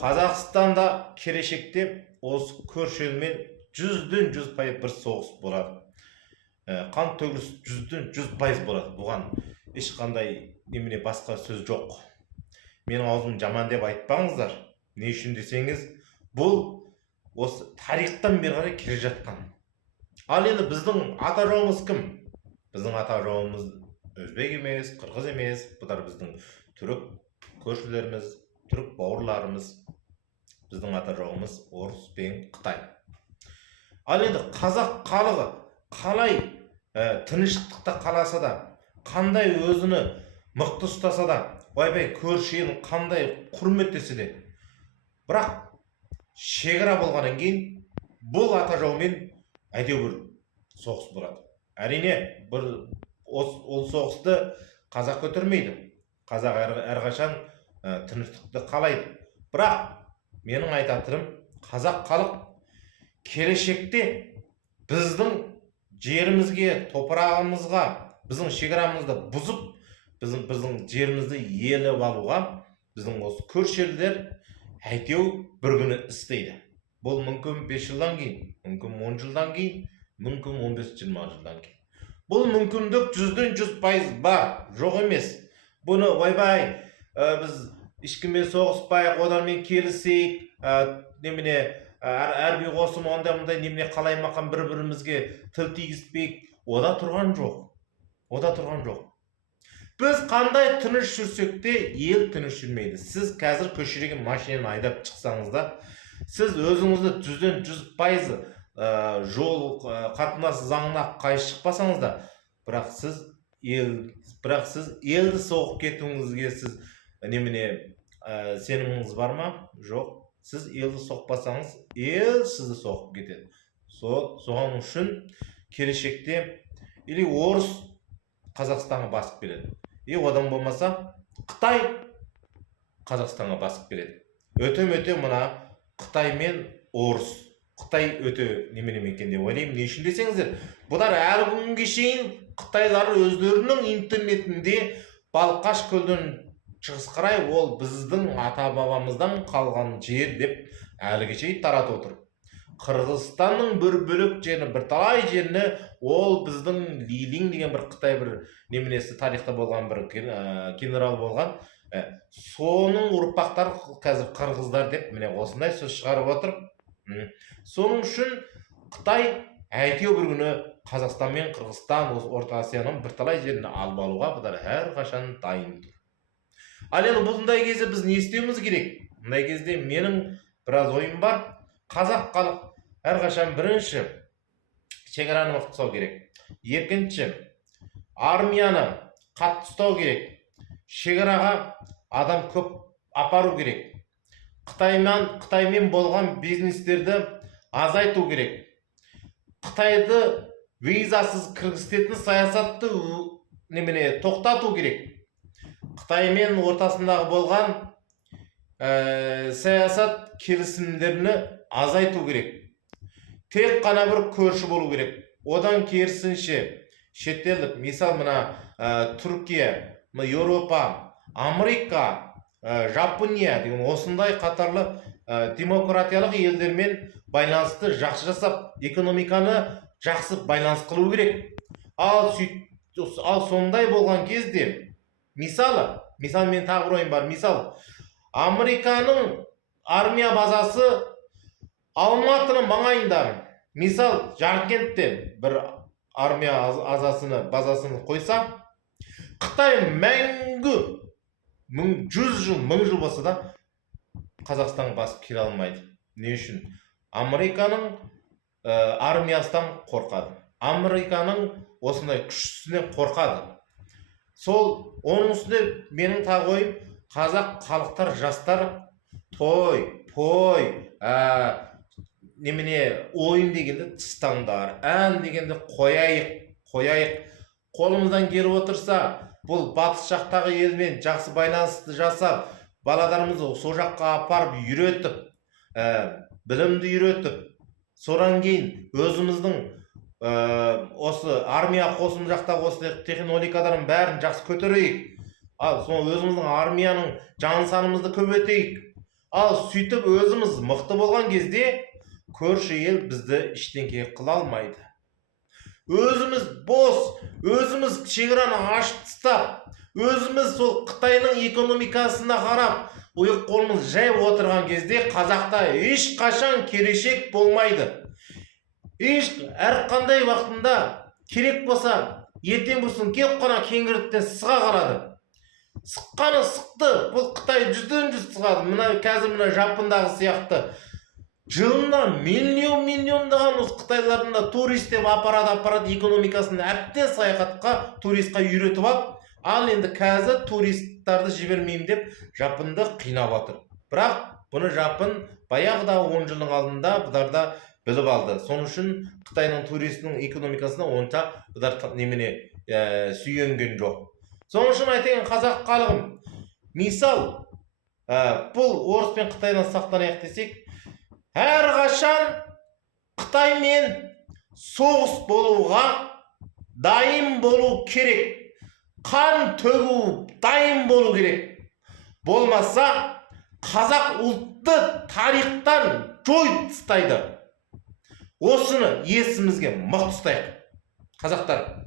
Қазақстанда келешекте осы көрші елмен 100% бір соғыс болады. Қан төгіліс 100% болады. Бұған ешқандай немене басқа сөз жоқ. Менің аузым жаман деп айтпаңыздар. Не үшін десеңіз, бұл осы тарихтан бері қарай келе жатқан. Ал енді біздің ата жауымыз кім? Біздің ата жауымыз өзбек емес, қырғыз емес, бұлар біздің түрік көршілеріміз, түрік бауырларымыз. Біздің ата жауымыз орыс пен Қытай. Ал енді қазақ халқы қалай тыныштықта қаласа да, қандай өзіні мықты ұстаса да, ойбай көрші елін қандай құрметтесе де, бірақ шекара болғаннан кейін бұл ата жаумен әйтеуір соғыс болады. Әрине, ол соғысты қазақ көтермейді. Қазақ әрқашан тыныштықты қалайды. Бірақ менің айтатыным, қазақ халық келешекте біздің жерімізге, топырағымызға, біздің шекарамызды бұзып, біздің жерімізді иелеп алуға біздің осы көрші елдер әйтеу бір күні істейді. Бұл мүмкін 5 жылдан кейін, мүмкін 10 жылдан кейін, мүмкін 15-20 жылдан кейін. Бұл мүмкіндік 100% бар, жоқ емес. Бұны ойбай, біз ешкіммен соғыспайық, одармен келісейік, немене әрбір қосым ондай немене қалаймақан бір-бірімізге тіл тигізбейік. Ода тұрған жоқ. Біз қандай тыныш жүрсек те, ел тыныш жүрмейді. Сіз қазір көшедегі машинаны айдап шықсаңыз да, сіз өзіңізді 100% жол қатынасы заңына қайшы шықпасаңыз да, бірақ сіз елді соғып кетуіңізге сіз немене сеніміңіз бар ма? Жоқ. Сіз елді соқпасаңыз, ел сізді соғып кетеді. Соған үшін келешекте или орыс Қазақстанға басып келеді. Одан болмаса Қытай Қазақстанға басып келеді. Өте мұна Қытай мен орыс. Қытай өте немене екен деп ойлаймын. Не үшін десеңіздер, бұлар әлі күнге шейін Қытайлар өздерінің интернетінде Балқаш көлден шығыс қарай ол біздің ата-бабамыздан қалған жер деп әліге шейін таратып отыр. Қырғызстанның бір бөлек жеріне, бірталай жеріне ол біздің Лилин деген бір Қытай бір неменесі тарихта болған бір генерал болған. Соның ұрпақтары қазір қырғыздар деп міне осындай сөз шығарып отыр. Соның үшін Қытай әйтеу бір күні Қазақстан мен Қырғызстан, Орта Азияның бірталай жеріне алып алуға бұлар әрқашан дайын тұр. Ал енді бұндай кезде біз не істеуіміз керек? Бұндай кезде менің біраз ойым бар. Қазақ халық әрқашан бірінші шекараны мықты ұстау керек. Екінші, армияны қатты ұстау керек. Шекараға адам көп апару керек. Қытаймен болған бизнестерді азайту керек. Қытайды визасыз кіргізетін саясатты тоқтату керек. Қытаймен ортасындағы болған саясат келісімдерін азайту керек. Тек қана бір көрші болу керек. Одан керісінше шетелдік, мисал мына Түркия, Еуропа, Америка, Жапония деген осындай қатарлы демократиялық елдермен байланысты жақсы жасап, экономиканы жақсы байланыс қылу керек. Ал сондай болған кезде, мисал мен тағы бір ойым бар. Мисал, Американың армия базасы Алматының маңайында, мисал Жаркентте бір армия базасын қойса, Қытай мәңгі 100 жыл, 1000 жыл болса да Қазақстанға басып келе алмайды. Не үшін? Американың армиясынан қорқады. Американың осындай күшісінен қорқады. Оның үстінде менің тағы ойым, қазақ халықтар, жастар немене ойын дегенде тыстаңдар, ән дегенде қояйық. Қолымыздан келіп отырса, бұл батыс жақтағы елмен жақсы байланысты жасап, балаларымызды сол жаққа апарып үйретіп, білімді үйретіп, содан кейін өзіміздің осы армия қосым жақтағы осы технологияларын бәрін жақсы көтерейік. Ал сол өзіміздің армияның жан санымызды көбейтейік. Ал сөйтіп өзіміз мықты болған кезде көрші ел бізді ештеңе қыла алмайды. Өзіміз бос, өзіміз шекараны ашып тастап, өзіміз сол Қытайның экономикасына қарап, ойық қолымыз жайып отырған кезде қазақта ешқашан келешек болмайды. Әрқандай уақытында керек болса, ертең болсын келіп қана кеңгірттен сыға қарады. Сыққаны сықты, бұл Қытай жүзден жүз сығады. Қазір Жапондағы сияқты жылына миллиондаған осы Қытайлардың да турист деп апарады, экономикасын әбден саяхатқа, туристқа үйретіп ал енді қазір туристтарды жібермеймін деп Жапонды қинап отыр. Бірақ бұны Жапон баяғыда 10 жылдың алдында бұларда біліп алды. Соның үшін Қытайның туристінің экономикасына онша бұлар сүйенген жоқ. Соның үшін айтайын қазақ халқым, мисал, бұл орыс пен Қытайдан сақтанайық десек, әрқашан Қытаймен соғыс болуға дайын болу керек. Қан төгу дайын болу керек. Болмаса, қазақ ұлтты тарихтан жойып тастайды. Осыны есімізге мықты ұстайық, қазақтар.